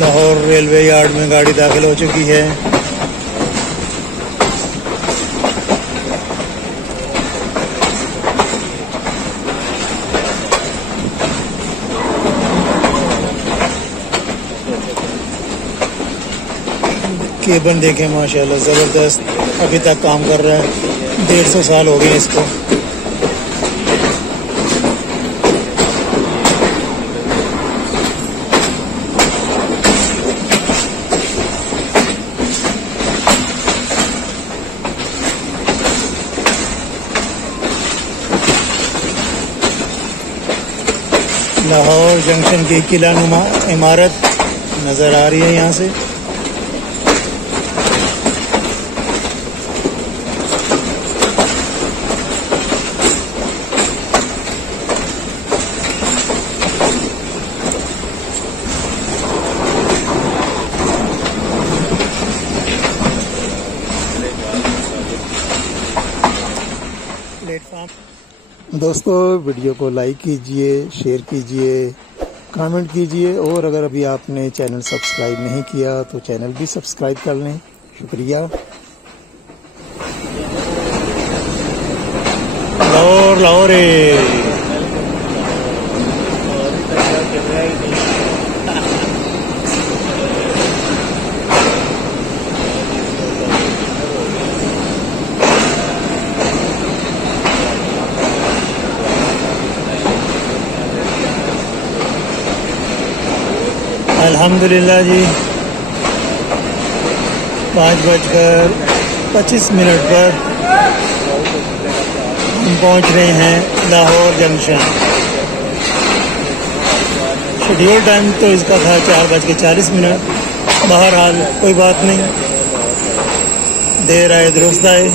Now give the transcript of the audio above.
Lahore railway yard में गाड़ी दाखिल हो चुकी है। केबन देखें माशाल्लाह ज़बरदस्त, अभी तक काम कर रहा है। 150 साल हो गए इसको। लाहौर जंक्शन की किलानुमा इमारत नज़र आ रही है यहाँ से। दोस्तों वीडियो को लाइक कीजिए, शेयर कीजिए, कमेंट कीजिए और अगर अभी आपने चैनल सब्सक्राइब नहीं किया तो चैनल भी सब्सक्राइब कर लें। शुक्रिया। लाहौर अल्हम्दुलिल्लाह जी 5:25 पर हम पहुंच रहे हैं लाहौर जंक्शन। शेड्यूल टाइम तो इसका था 4:40। बहरहाल कोई बात नहीं, देर आए दुरुस्त आए।